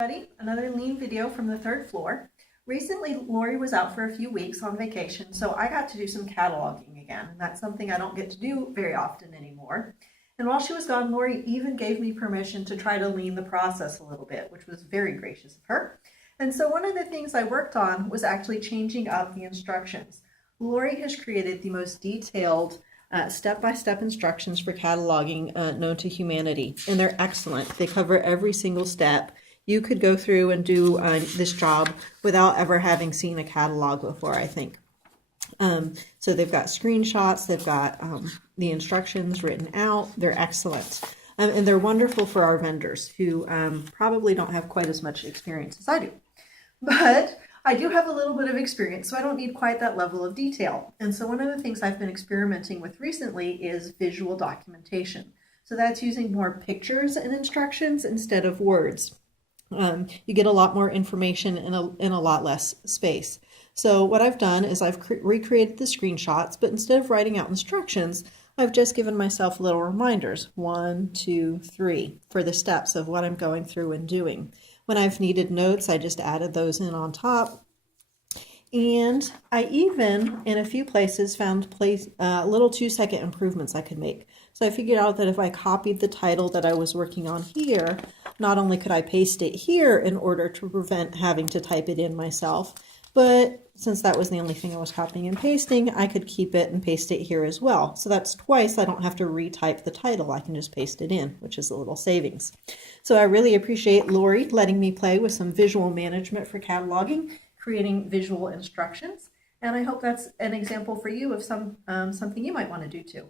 Another lean video from the third floor. Recently, Lori was out for a few weeks on vacation, so I got to do some cataloging again, and that's something I don't get to do very often anymore. And while she was gone, Lori even gave me permission to try to lean the process a little bit, which was very gracious of her. And so one of the things I worked on was actually changing up the instructions. Lori has created the most detailed step-by-step instructions for cataloging known to humanity, and they're excellent. They cover every single step. You could go through and do this job without ever having seen a catalog before, I think. So they've got screenshots, they've got the instructions written out. They're excellent. And they're wonderful for our vendors who probably don't have quite as much experience as I do. But I do have a little bit of experience, so I don't need quite that level of detail. And so one of the things I've been experimenting with recently is visual documentation. So that's using more pictures and instructions instead of words. You get a lot more information in a lot less space. So what I've done is I've recreated the screenshots, but instead of writing out instructions, I've just given myself little reminders, 1, 2, 3, for the steps of what I'm going through and doing. When I've needed notes, I just added those in on top. And I even, in a few places, found little 2-second improvements I could make. So I figured out that if I copied the title that I was working on here, not only could I paste it here in order to prevent having to type it in myself, but since that was the only thing I was copying and pasting, I could keep it and paste it here as well. So that's twice. I don't have to retype the title. I can just paste it in, which is a little savings. So I really appreciate Lori letting me play with some visual management for cataloging, creating visual instructions. And I hope that's an example for you of something you might want to do too.